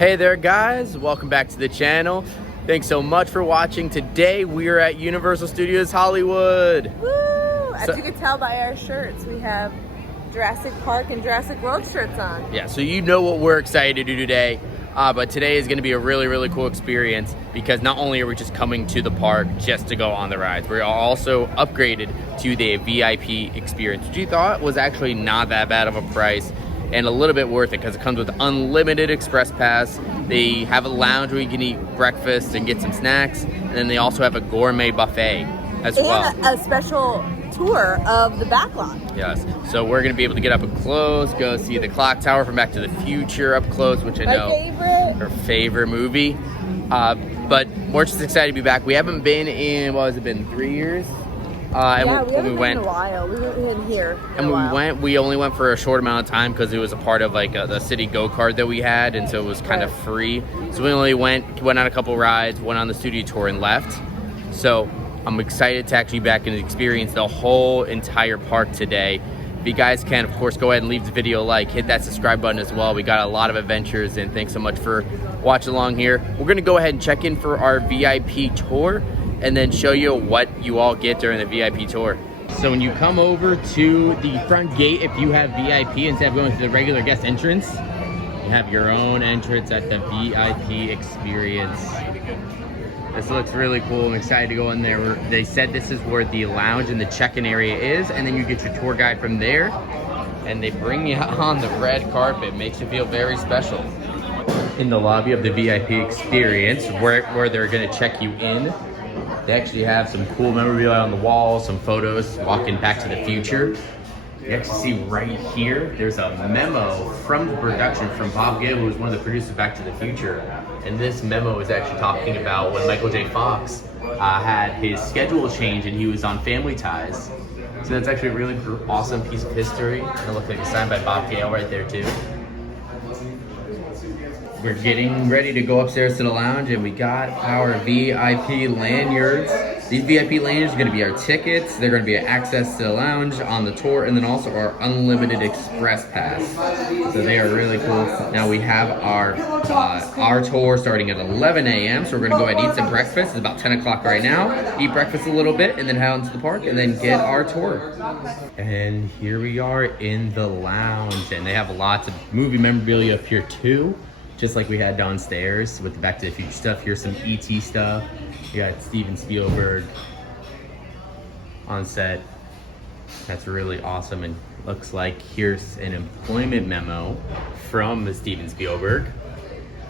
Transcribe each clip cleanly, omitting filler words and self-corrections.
Hey there guys, welcome back to the channel. Thanks so much for watching. Today we are at Universal Studios Hollywood. Woo! As you can tell by our shirts, we have Jurassic Park and Jurassic World shirts on. Yeah, so you know what we're excited to do today. But today is going to be a really cool experience because not only are we just coming to the park just to go on the rides, we're also upgraded to the VIP experience, which you thought was actually not that bad of a price and a little bit worth it because it comes with unlimited express pass. They have a lounge where you can eat breakfast and get some snacks, and then they also have a gourmet buffet as well. And a special tour of the backlot. Yes, so we're gonna be able to get up close, go see the clock tower from Back to the Future up close, which I know her favorite movie. But we're just excited to be back. We haven't been in, what has it been, 3 years? Yeah, we haven't been in a while. We haven't been here in a while. We only went for a short amount of time because it was a part of like the city go-kart that we had, and so it was kind of free. So we only went on a couple rides, went on the studio tour and left. So I'm excited to actually be back and experience the whole entire park today. If you guys can, of course, go ahead and leave the video a like, hit that subscribe button as well. We got a lot of adventures, and thanks so much for watching along here. We're gonna go ahead and check in for our VIP tour and then show you what you all get during the VIP tour. So when you come over to the front gate, if you have VIP, instead of going to the regular guest entrance, you have your own entrance at the VIP experience. This looks really cool. I'm excited to go in there. They said this is where the lounge and the check-in area is, and then you get your tour guide from there, and they bring you on the red carpet. Makes you feel very special. In the lobby of the VIP experience, where they're gonna check you in, they actually have some cool memorabilia on the wall, some photos walking Back to the Future. You actually see right here, there's a memo from the production from Bob Gale, who was one of the producers of Back to the Future. And this memo is actually talking about when Michael J. Fox had his schedule change and he was on Family Ties. So that's actually a really awesome piece of history. And it looks like it's signed by Bob Gale right there too. We're getting ready to go upstairs to the lounge, and we got our VIP lanyards. These VIP lanyards are gonna be our tickets. They're gonna be access to the lounge on the tour, and then also our unlimited express pass. So they are really cool. Now we have our tour starting at 11 a.m. So we're gonna go ahead and eat some breakfast. It's about 10 o'clock right now. Eat breakfast a little bit, and then head out into the park, and then get our tour. And here we are in the lounge, and they have lots of movie memorabilia up here too. Just like we had downstairs with the Back to the Future stuff. Here's some E.T. stuff. You got Steven Spielberg on set. That's really awesome. And looks like here's an employment memo from Steven Spielberg.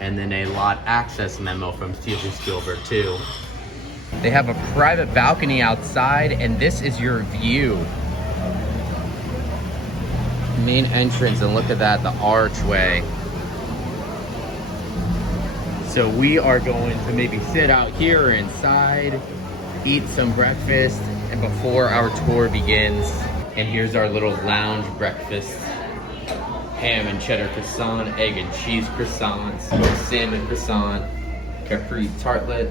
And then a lot access memo from Steven Spielberg too. They have a private balcony outside, and this is your view. Main entrance, and look at that, the archway. So we are going to maybe sit out here or inside, eat some breakfast, and before our tour begins. And here's our little lounge breakfast. Ham and cheddar croissant, egg and cheese croissants, salmon croissant, Capri tartlet,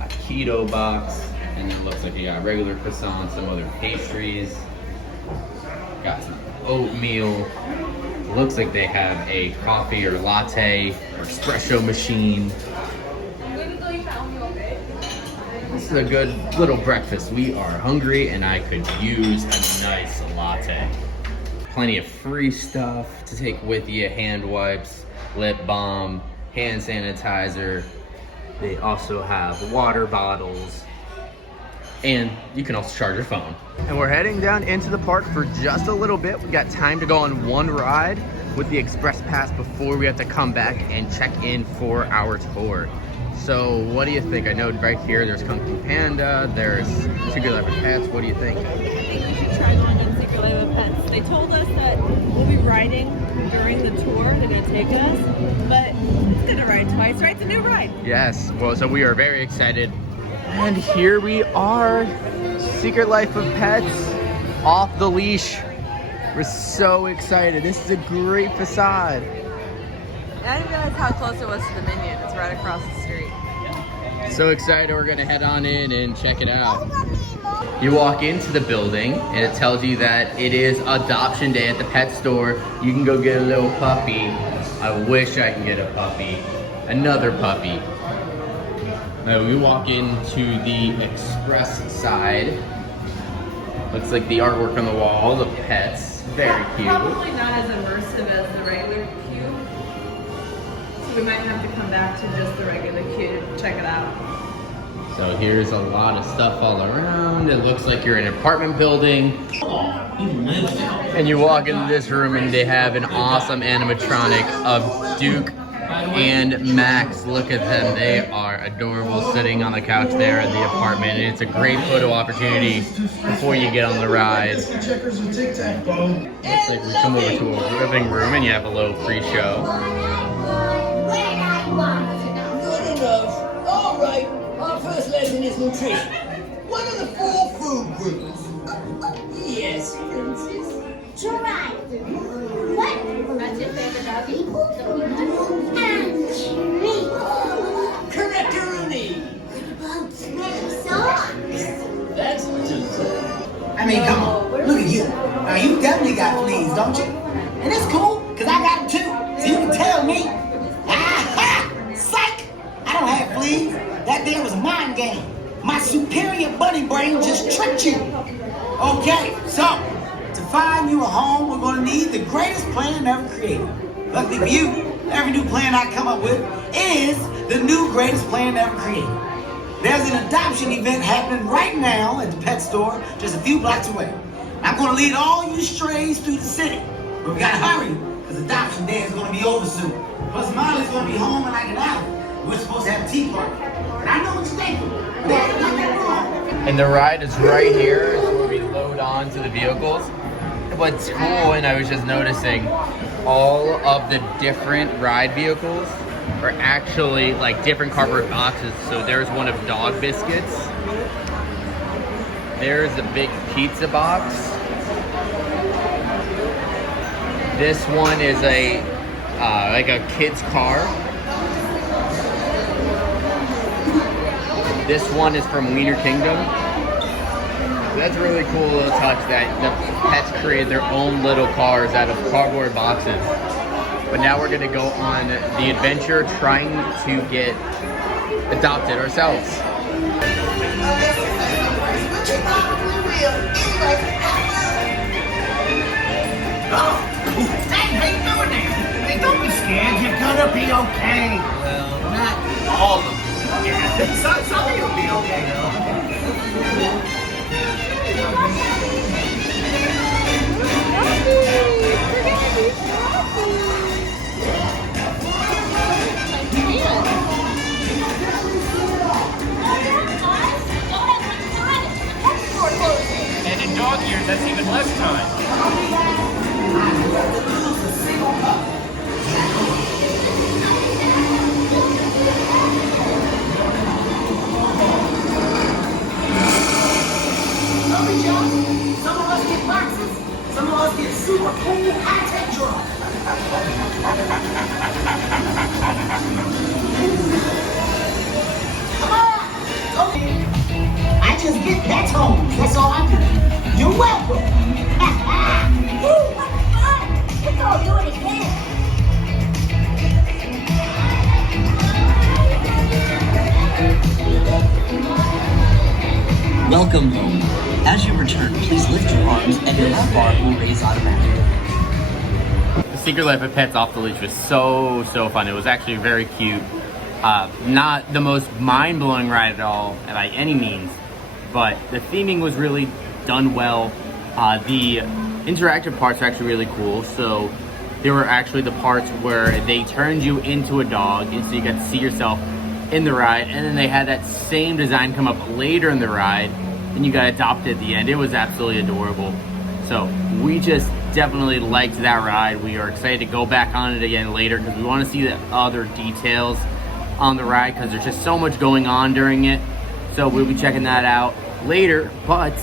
a keto box, and it looks like you got regular croissants, some other pastries. Got some oatmeal. Looks like they have a coffee or latte or espresso machine. This is a good little breakfast. We are hungry and I could use a nice latte. Plenty of free stuff to take with you. Hand wipes, lip balm, hand sanitizer. They also have water bottles. And you can also charge your phone. And we're heading down into the park for just a little bit. We got time to go on one ride with the express pass before we have to come back and check in for our tour. So what do you think? I know right here there's Kung Fu Panda, there's Secret Life of Pets. What do you think? I think we should try going on Secret Life of Pets. They told us that we'll be riding during the tour. They're gonna take us, but it's gonna ride twice, right? It's a new ride. Yes, well, so we are very excited. And here we are, Secret Life of Pets, off the leash. We're so excited. This is a great facade. I didn't realize how close it was to the Minion. It's right across the street. So excited, we're gonna head on in and check it out. You walk into the building and it tells you that it is adoption day at the pet store. You can go get a little puppy. I wish I could get a puppy. another puppy. Now we walk into the express side. Looks like the artwork on the wall, the pets, very cute. Probably not as immersive as the regular queue. So we might have to come back to just the regular queue to check it out. So here's a lot of stuff all around. It looks like you're in an apartment building. And you walk into this room and they have an awesome animatronic of Duke and Max. Look at them. They are adorable sitting on the couch there in the apartment. And it's a great photo opportunity before you get on the ride. Looks like we come over to a living room and you have a little pre-show. Good enough. All right. Our first lesson is nutrition. What are the 4 food groups? Yes, Princess. Giraffe. What? That's your favorite dog? People? And trees. Correct, Rooney. What about smelly socks? That's I mean, come on. Look at you. Now, you definitely got fleas, don't you? And it's cool, because I got them too. So you can tell me. Aha! Psych! I don't have fleas. That there was a mind game. My superior bunny brain just tricked you. Okay, so to find you a home, we're going to need the greatest plan ever created. Luckily for you, every new plan I come up with is the new greatest plan ever created. There's an adoption event happening right now at the pet store just a few blocks away. I'm going to lead all you strays through the city. But we got to hurry because adoption day is going to be over soon. Plus, Molly's going to be home in like an hour. We're supposed to have a tea party. And I know what you're thinking. There's nothing wrong. And the ride is right here. It's where we load on to the vehicles. What's cool, and I was just noticing, all of the different ride vehicles are actually like different cardboard boxes. So there's one of dog biscuits. There's a big pizza box. This one is a like a kid's car. This one is from Wiener Kingdom. That's a really cool little touch that the pets created their own little cars out of cardboard boxes. But now we're gonna go on the adventure trying to get adopted ourselves. Oh, hey, how you doing there? Hey, don't be scared. You're gonna be okay. Well, not all of them. Yeah, some of you'll be okay, though. And in dog years, that's even less time. Some of us get boxes, some of us get super cool high-tech drugs. Come on! Okay. I just get pet homes, that's all I do. You're welcome. Woo, what fun! Let's all do it again. Welcome home. As you return, please lift your arms and your left bar will raise automatically. The Secret Life of Pets off the leash was so fun. It was actually very cute. Not the most mind-blowing ride at all by any means, but the theming was really done well. The interactive parts are actually really cool. So there were actually the parts where they turned you into a dog, and so you got to see yourself in the ride, and then they had that same design come up later in the ride, and you got adopted at the end. It was absolutely adorable. So we just definitely liked that ride. We are excited to go back on it again later because we want to see the other details on the ride because there's just so much going on during it. So we'll be checking that out later, but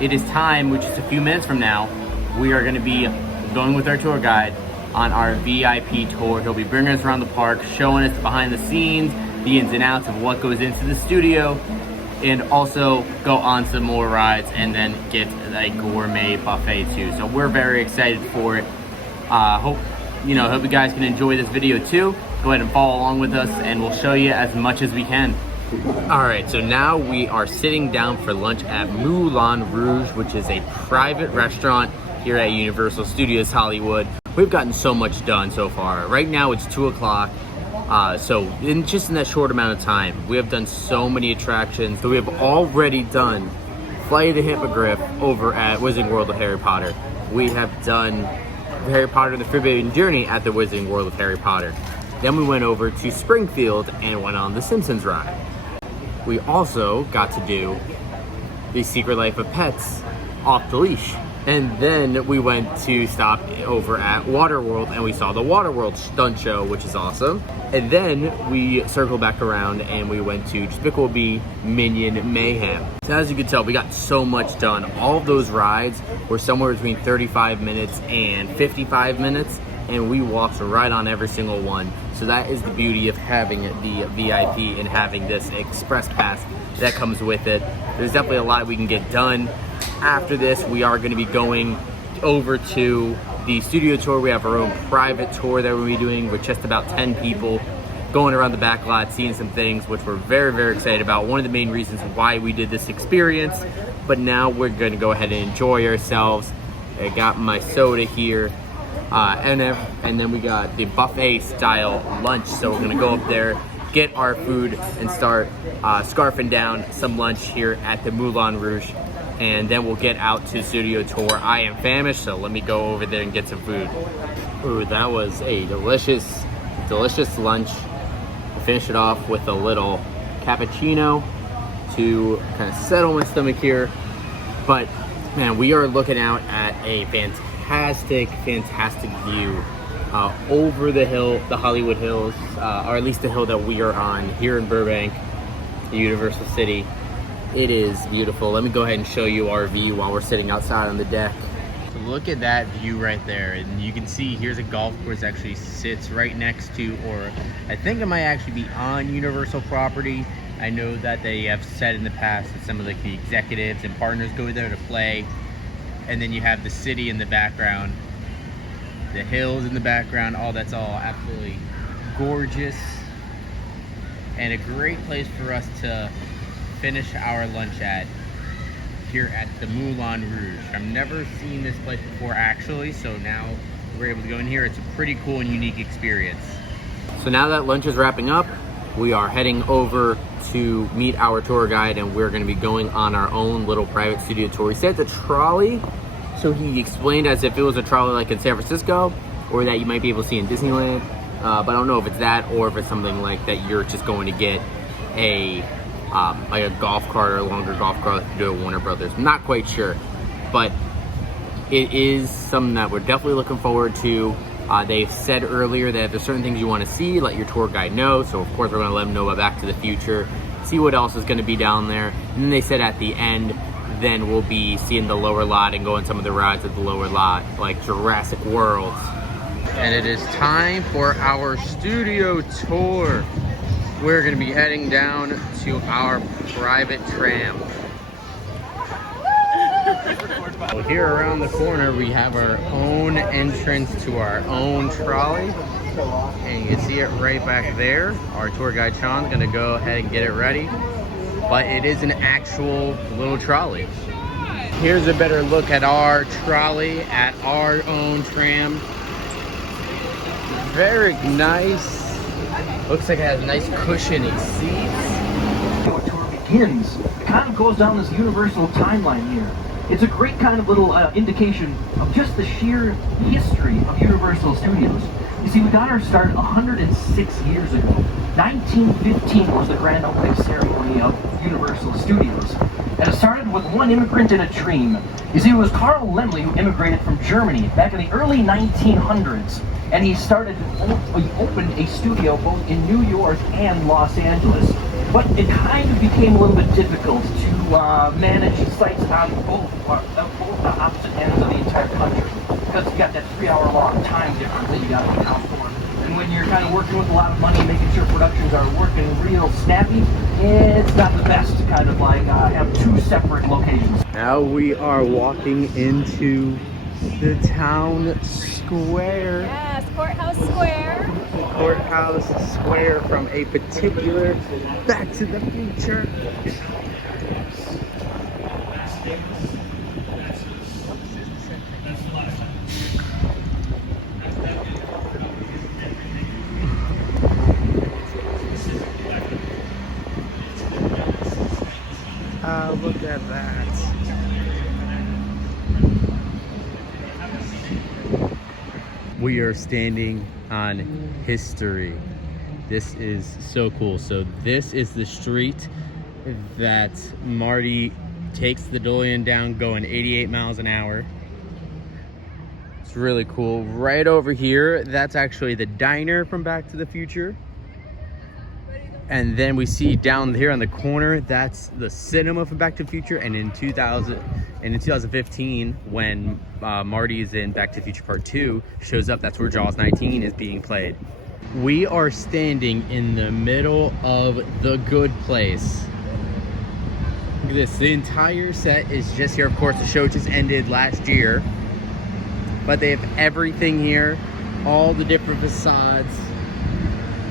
it is time, which is a few minutes from now, we are going to be going with our tour guide on our VIP tour. He'll be bringing us around the park, showing us the behind the scenes, the ins and outs of what goes into the studio, and also go on some more rides and then get a gourmet buffet too. So we're very excited for it. Hope you know, hope you guys can enjoy this video too. Go ahead and follow along with us and we'll show you as much as we can. All right, so now we are sitting down for lunch at Moulin Rouge, which is a private restaurant here at Universal Studios Hollywood. We've gotten so much done so far. Right now it's 2 o'clock. So just in that short amount of time, we have done so many attractions. So we have already done Flight of the Hippogriff over at Wizarding World of Harry Potter. We have done Harry Potter and the Forbidden Journey at the Wizarding World of Harry Potter. Then we went over to Springfield and went on the Simpsons ride. We also got to do The Secret Life of Pets off the leash. And then we went to stop over at Waterworld and we saw the Waterworld stunt show, which is awesome. And then we circled back around and we went to Despicable Me Minion Mayhem. So as you can tell, we got so much done. All of those rides were somewhere between 35 minutes and 55 minutes, and we walked right on every single one. So that is the beauty of having the VIP and having this express pass that comes with it. There's definitely a lot we can get done. After this, we are going to be going over to the studio tour. We have our own private tour that we'll be doing with just about 10 people, going around the back lot, seeing some things, which we're very, very excited about. One of the main reasons why we did this experience. But now we're going to go ahead and enjoy ourselves. I got my soda here. And then we got the buffet style lunch. So we're going to go up there, get our food, and start scarfing down some lunch here at the Moulin Rouge. And then we'll get out to studio tour. I am famished, so let me go over there and get some food. Ooh, that was a delicious, delicious lunch. I finished it off with a little cappuccino to kind of settle my stomach here. But man, we are looking out at a fantastic, fantastic view over the hill, the Hollywood Hills, or at least the hill that we are on here in Burbank, the Universal City. It is beautiful. Let me go ahead and show you our view while we're sitting outside on the deck. So look at that view right there. And you can see here's a golf course that actually sits right next to, or I think it might actually be on Universal property. I know that they have said in the past that some of like the executives and partners go there to play. And then you have the city in the background, the hills in the background. Oh, that's all absolutely gorgeous. And a great place for us to finish our lunch at here at the Moulin Rouge. I've never seen this place before actually, so now we're able to go in here. It's a pretty cool and unique experience. So now that lunch is wrapping up, we are heading over to meet our tour guide, and we're going to be going on our own little private studio tour. He said it's a trolley, so he explained as if it was a trolley like in San Francisco, or that you might be able to see in Disneyland, but I don't know if it's that or if it's something like that you're just going to get a like a golf cart or a longer golf cart like you do at Warner Brothers. I'm not quite sure, but it is something that we're definitely looking forward to. They said earlier that if there's certain things you want to see, let your tour guide know. So of course we're going to let them know about Back to the Future, see what else is going to be down there. And then they said at the end, then we'll be seeing the lower lot and going some of the rides at the lower lot, like Jurassic World. And it is time for our studio tour. We're going to be heading down to our private tram. Well, here around the corner we have our own entrance to our own trolley, and you can see it right back there. Our tour guide Sean's going to go ahead and get it ready, but it is an actual little trolley. Here's a better look at our trolley at our own tram. Very nice. Looks like it has nice cushiony seats. Our tour begins. It kind of goes down this universal timeline here. It's a great kind of little indication of just the sheer history of Universal Studios. You see, we got our start 106 years ago. 1915 was the grand opening ceremony of Universal Studios. And it started with one immigrant and a dream. You see, it was Carl Laemmle who immigrated from Germany back in the early 1900s. And he opened a studio both in New York and Los Angeles. But it kind of became a little bit difficult to manage sites on both the opposite ends of the entire country, because you got that 3-hour-long time difference that you got to account for. And when you're kind of working with a lot of money, making sure productions are working real snappy, it's not the best to kind of like have two separate locations. Now we are walking into the town square. Yes, Courthouse Square. Courthouse Square from a particular Back to the Future. Look at that. We are standing on history. This is so cool. So this is the street that Marty takes the DeLorean down going 88 miles an hour. It's really cool. Right over here, that's actually the diner from Back to the Future. And then we see down here on the corner, that's the cinema from Back to the Future. And in 2015, when Marty's in Back to the Future Part 2 shows up, that's where Jaws 19 is being played. We are standing in the middle of the good place. Look at this, the entire set is just here. Of course, the show just ended last year, but they have everything here, all the different facades.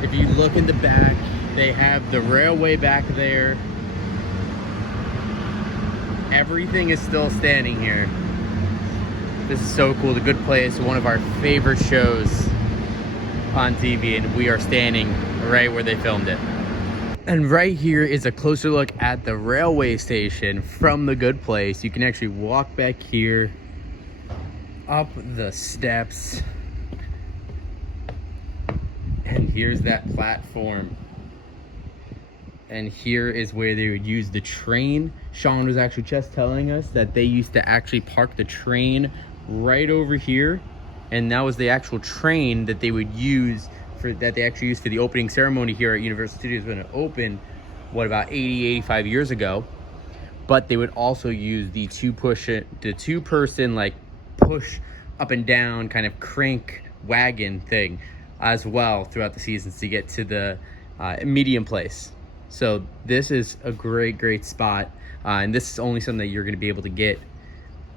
If you look in the back, they have the railway back there. Everything is still standing here. This is so cool. The Good Place, one of our favorite shows on TV, and we are standing right where they filmed it. And right here is a closer look at the railway station from The Good Place. You can actually walk back here, up the steps, and here's that platform. And here is where they would use the train. Sean was actually just telling us that they used to actually park the train right over here. And that was the actual train that they would use for the opening ceremony here at Universal Studios when it opened, what, about 80, 85 years ago. But they would also use the two-person like push up and down kind of crank wagon thing as well throughout the seasons to get to the medium place. So this is a great spot, and this is only something that you're going to be able to get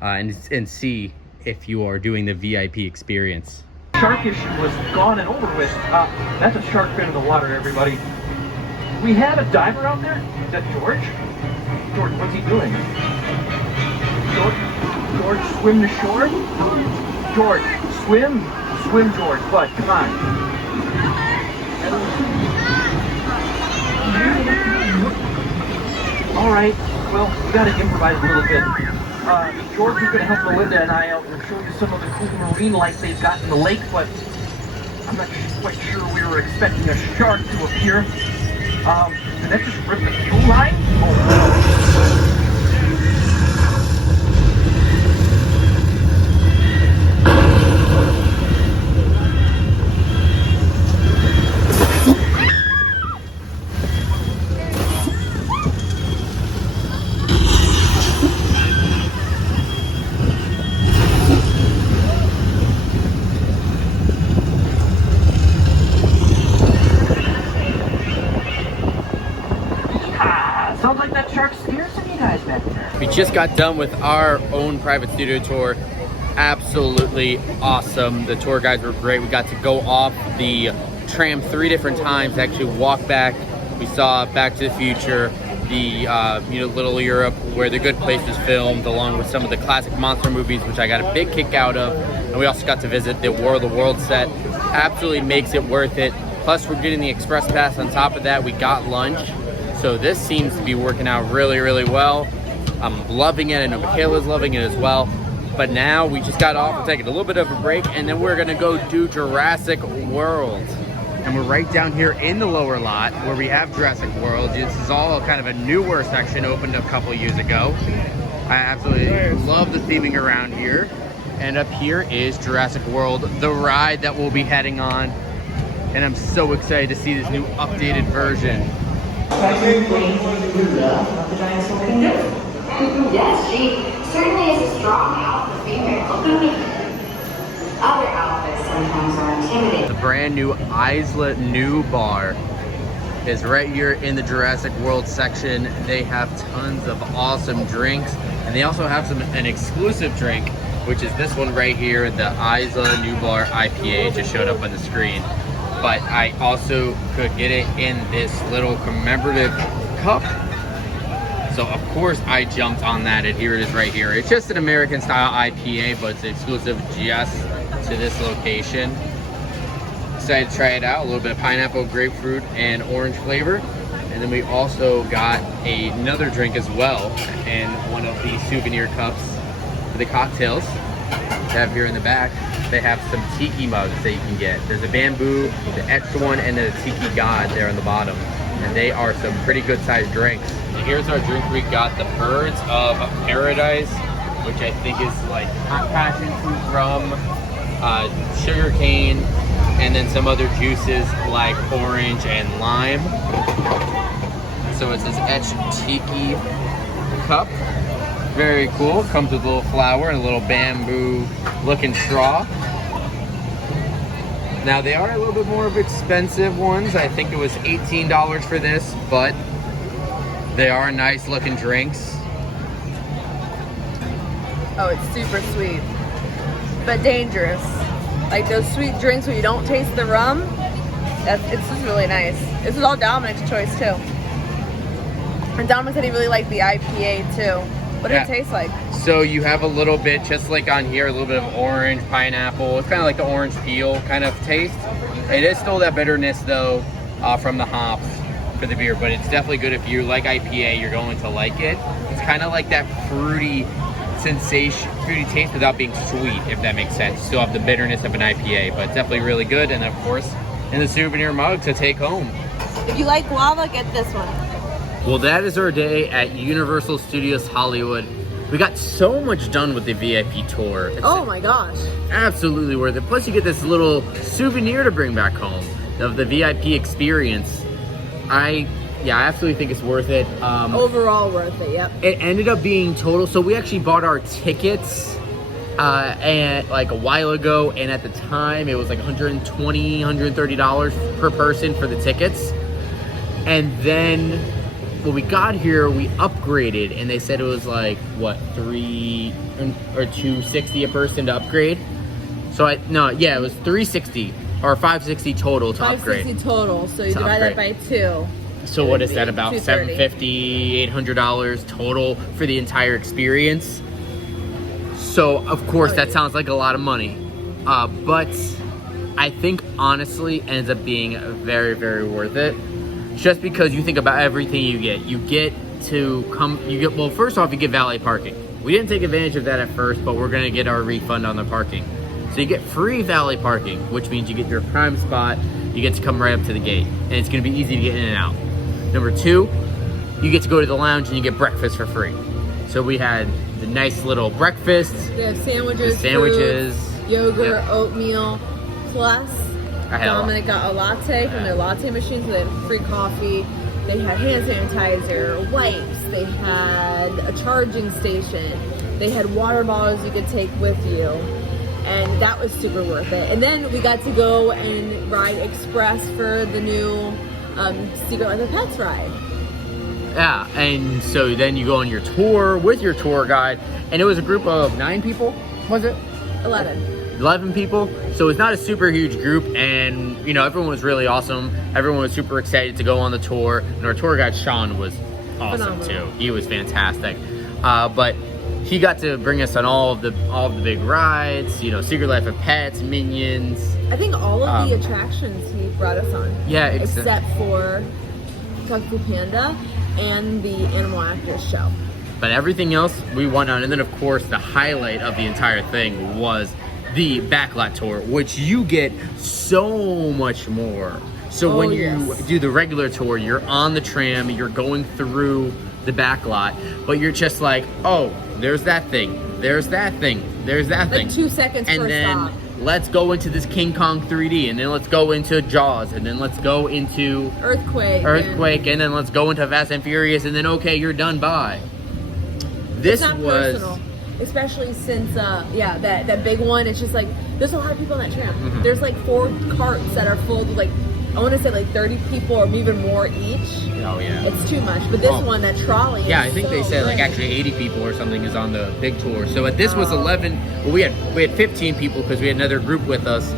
and see if you are doing the VIP experience. Shark issue was gone and over with. That's a shark fin in the water, everybody. We have a diver out there. Is that George? George, what's he doing? George, swim to shore? George, swim, George. What? Come on. All right, well, we got to improvise a little bit. George is going to help Melinda and I out and show you some of the cool marine life they've got in the lake, but I'm not quite sure we were expecting a shark to appear. Did that just rip the fuel line? Oh, sounds like that shark scared some of you guys back there. We just got done with our own private studio tour. Absolutely awesome. The tour guides were great. We got to go off the tram 3 different times to actually walk back. We saw Back to the Future, the Little Europe, where The Good Place was filmed, along with some of the classic monster movies, which I got a big kick out of. And we also got to visit the War of the Worlds set. Absolutely makes it worth it. Plus, we're getting the express pass on top of that. We got lunch. So this seems to be working out really well. I'm loving it. I know Michaela's loving it as well. But now we just got off. We're taking a little bit of a break, and then we're gonna go do Jurassic World. And we're right down here in the lower lot where we have Jurassic World. This is all kind of a newer section, opened a couple years ago. I absolutely love the theming around here. And up here is Jurassic World, the ride that we'll be heading on. And I'm so excited to see this new updated version. Yes, she certainly is a strong alpha female. Other alphas sometimes are intimidating. The brand new Isla New bar is right here in the Jurassic World section. They have tons of awesome drinks, and they also have an exclusive drink which is this one right here, the Isa New Bar IPA, just showed up on the screen. But I also could get it in this little commemorative cup. So of course I jumped on that, and here it is right here. It's just an American style IPA, but it's exclusive just to this location. Excited to try it out. A little bit of pineapple, grapefruit, and orange flavor. And then we also got another drink as well, in one of the souvenir cups for the cocktails they have here in the back. They have some tiki mugs that you can get. There's a bamboo, the extra one, and then a tiki god there on the bottom. And they are some pretty good sized drinks. And here's our drink. We got the Birds of Paradise, which I think is like hot passion fruit rum, sugar cane, and then some other juices like orange and lime. So it's this etched tiki cup. Very cool. Comes with a little flower and a little bamboo looking straw. Now they are a little bit more of expensive ones. I think it was $18 for this, but they are nice looking drinks. Oh, it's super sweet, but dangerous. Like those sweet drinks where you don't taste the rum. It's just really nice. This is all Dominic's choice too. And Dominic said he really liked the IPA too. What did it taste like? So you have a little bit, just like on here, a little bit of orange, pineapple. It's kind of like the orange peel kind of taste. It is still that bitterness though from the hops for the beer, but it's definitely good if you like IPA, you're going to like it. It's kind of like that fruity sensation, fruity taste without being sweet, if that makes sense. Still have the bitterness of an IPA, but it's definitely really good. And of course, in the souvenir mug to take home. If you like guava, get this one. Well, that is our day at Universal Studios Hollywood. We got so much done with the VIP tour. It's Oh my gosh. absolutely worth it. Plus you get this little souvenir to bring back home of the VIP experience. I absolutely think it's worth it. Overall worth it, yep. It ended up being total. So we actually bought our tickets and like a while ago, and at the time it was like $120, $130 per person for the tickets. And then when we got here, we upgraded, and they said it was like what, $3 or $260 a person to upgrade. So it was $360 or $560 total to upgrade. $560 total, so you divide that by 2. So what is that, about $750, $800 total for the entire experience? So of course that sounds like a lot of money, but I think honestly ends up being very, very worth it. Just because you think about everything you get well, first off, you get valet parking. We didn't take advantage of that at first, but we're gonna get our refund on the parking. So you get free valet parking, which means you get your prime spot, you get to come right up to the gate, and it's gonna be easy to get in and out. Number 2, you get to go to the lounge and you get breakfast for free. So we had the nice little breakfast. They have sandwiches, fruits, yogurt, oatmeal, plus Dominic got a latte from their latte machine, so they had free coffee. They had hand sanitizer, wipes, they had a charging station, they had water bottles you could take with you, and that was super worth it. And then we got to go and ride Express for the new Secret Life of Pets ride. Yeah, and so then you go on your tour with your tour guide, and it was a group of 9 people, was it? 11 people, so it's not a super huge group, and you know, everyone was really awesome. Everyone was super excited to go on the tour, and our tour guide Sean was awesome too. He was fantastic, but he got to bring us on all of the big rides. You know, Secret Life of Pets, Minions. I think all of the attractions he brought us on. Yeah, except for Kung Fu Panda and the Animal Actors show. But everything else we went on, and then of course the highlight of the entire thing was the backlot tour, which you get so much more. So when you do the regular tour, you're on the tram, you're going through the backlot, but you're just like, oh, there's that thing, there's that thing, there's that thing. Like 2 seconds and per then stop. Let's go into this King Kong 3D, and then let's go into Jaws, and then let's go into Earthquake, and then let's go into Fast and Furious, and then okay, you're done. Bye. This it's not was personal. especially since yeah, that big one. It's just like there's a lot of people on that tram. There's like 4 carts that are full of like, I want to say like 30 people or even more each. Oh yeah, it's too much. But this one, that trolley. Yeah, is I think so they said great. like actually 80 people or something is on the big tour. So this was 11. Well, we had 15 people because we had another group with us.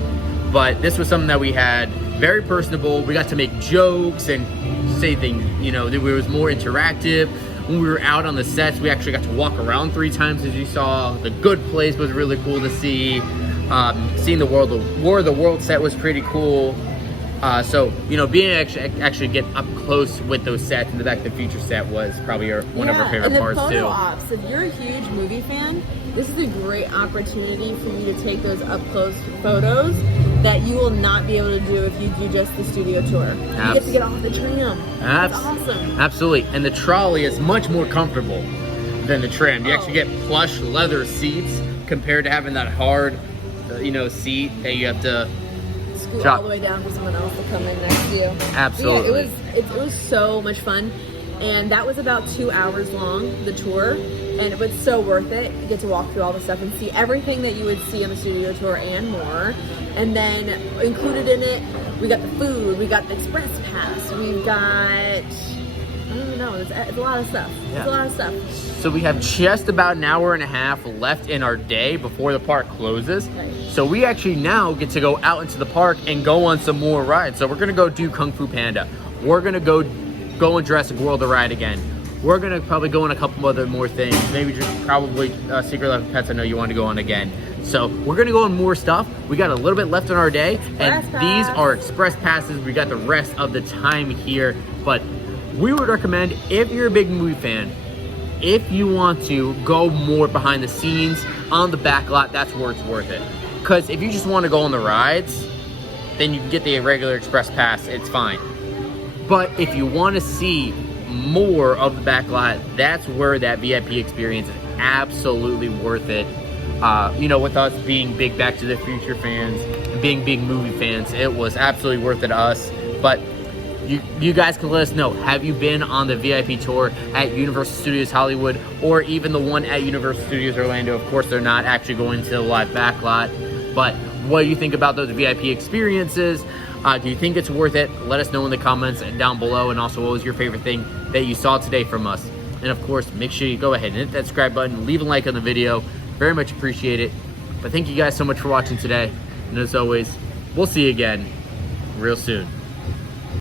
But this was something that we had very personable. We got to make jokes and say things. You know, it was more interactive. When we were out on the sets, we actually got to walk around 3 times, as you saw. The Good Place was really cool to see. Seeing the War of the World set was pretty cool. So, you know, being actually get up close with those sets and the Back to the Future set was probably one of our favorite parts and the too. photo ops, if you're a huge movie fan, this is a great opportunity for you to take those up close photos that you will not be able to do if you do just the studio tour. You get to get off the tram. That's awesome. Absolutely. And the trolley is much more comfortable than the tram. You actually get plush leather seats compared to having that hard, you know, seat that you have to scoot all the way down for someone else to come in next to you. Absolutely. Yeah, it was so much fun. And that was about 2 hours long, the tour. And it was so worth it. You get to walk through all the stuff and see everything that you would see on the studio tour and more. And then included in it, we got the food, we got the express pass, we got, I don't even know, it's a lot of stuff. It's a lot of stuff. So we have just about an hour and a half left in our day before the park closes. Right. So we actually now get to go out into the park and go on some more rides. So we're gonna go do Kung Fu Panda. We're gonna go on Jurassic World the ride again. We're gonna probably go on a couple other more things. Maybe just probably Secret Life of Pets. I know you want to go on again. So we're gonna go on more stuff. We got a little bit left in our day, and these are express passes. We got the rest of the time here, but we would recommend, if you're a big movie fan, if you want to go more behind the scenes on the back lot, that's where it's worth it. Because if you just want to go on the rides, then you can get the regular express pass. It's fine. But if you want to see more of the back lot, that's where that VIP experience is absolutely worth it. You know, with us being big Back to the Future fans and being big movie fans, it was absolutely worth it to us. But you guys can let us know, have you been on the VIP tour at Universal Studios Hollywood or even the one at Universal Studios Orlando? Of course, they're not actually going to the live backlot, but what do you think about those VIP experiences? Do you think it's worth it? Let us know in the comments down below. And also, what was your favorite thing that you saw today from us? And of course, make sure you go ahead and hit that subscribe button, leave a like on the video. Very much appreciate it. But thank you guys so much for watching today. And as always, we'll see you again real soon.